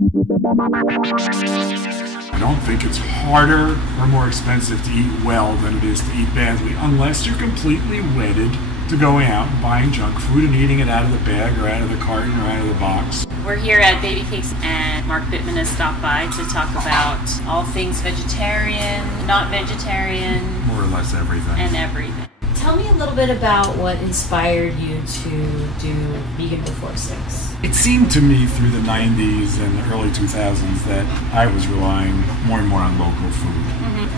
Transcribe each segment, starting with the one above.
I don't think it's harder or more expensive to eat well than it is to eat badly, unless you're completely wedded to going out and buying junk food and eating it out of the bag or out of the carton or out of the box. We're here at Baby Cakes, and Mark Bittman has stopped by to talk about all things vegetarian, not vegetarian, More or less everything. and everything. Tell me a little bit about what inspired you to do Vegan Before 6. It seemed to me through the 90s and the early 2000s that I was relying more and more on local food.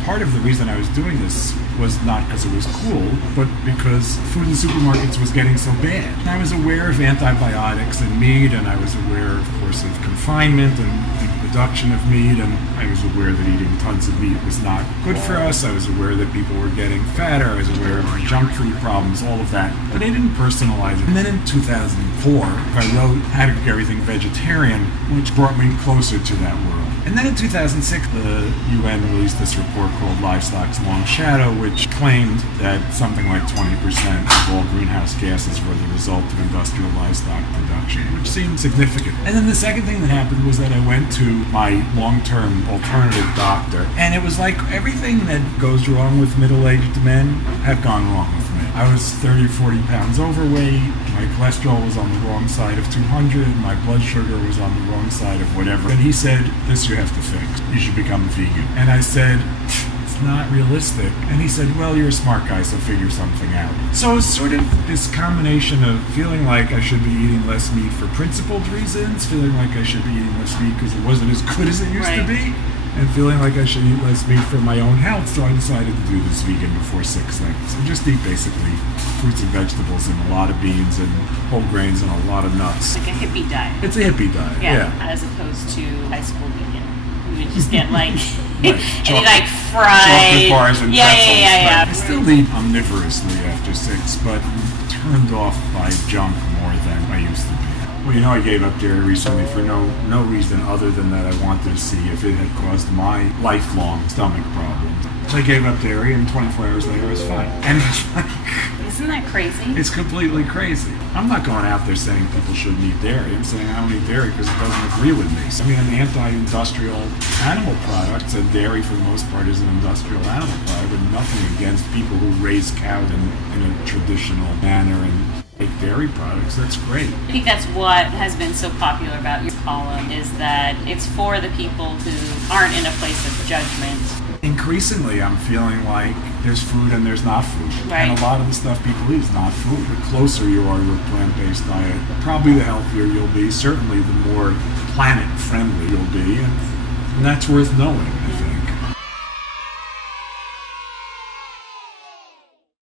Part of the reason I was doing this was not because it was cool, but because food in supermarkets was getting so bad. I was aware of antibiotics in meat, and I was aware, of course, of confinement and the production of meat, and I was aware that eating tons of meat was not good for us. I was aware that people were getting fatter. I was aware of our junk food problems, all of that. But I didn't personalize it. And then in 2004, I wrote How to Cook Everything Vegetarian, which brought me closer to that world. And then in 2006, the UN released this report called Livestock's Long Shadow, which claimed that something like 20% of all greenhouse gases were the result of industrial livestock production, which seemed significant. And then the second thing that happened was that I went to my long-term alternative doctor, and it was like everything that goes wrong with middle-aged men had gone wrong with me. I was 30 or 40 pounds overweight, my cholesterol was on the wrong side of 200, my blood sugar was on the wrong side of whatever. And he said, this you have to fix. You should become a vegan. And I said, it's not realistic. And he said, well, you're a smart guy, so figure something out. So it's sort of this combination of feeling like I should be eating less meat for principled reasons, feeling like I should be eating less meat because it wasn't as good as it used to be, and feeling like I should eat less meat for my own health, so I decided to do this Vegan Before 6 thing. So just eat basically fruits and vegetables and a lot of beans and whole grains and a lot of nuts. Like a hippie diet. It's a hippie diet, yeah. As opposed to high school vegan. You would just get like, Right. and like fried. Chocolate bars and pretzels. Yeah. I still eat omnivorously after 6, but I'm turned off by junk more than I used to be. Well, you know, I gave up dairy recently for no reason other than that I wanted to see if it had caused my lifelong stomach problems. So I gave up dairy, and 24 hours later I was fine. And it's like, Isn't that crazy? it's completely crazy. I'm not going out there saying people shouldn't eat dairy. I'm saying I don't eat dairy because it doesn't agree with me. So, I mean, an anti-industrial animal product, so dairy for the most part is an industrial animal product, but nothing against people who raise cows in a traditional manner and make dairy products. That's great. I think that's what has been so popular about your column, is that it's for the people who aren't in a place of judgment. Increasingly, I'm feeling like there's food and there's not food. Right. And a lot of the stuff people eat is not food. The closer you are to a plant-based diet, probably the healthier you'll be. Certainly the more planet-friendly you'll be. And that's worth knowing.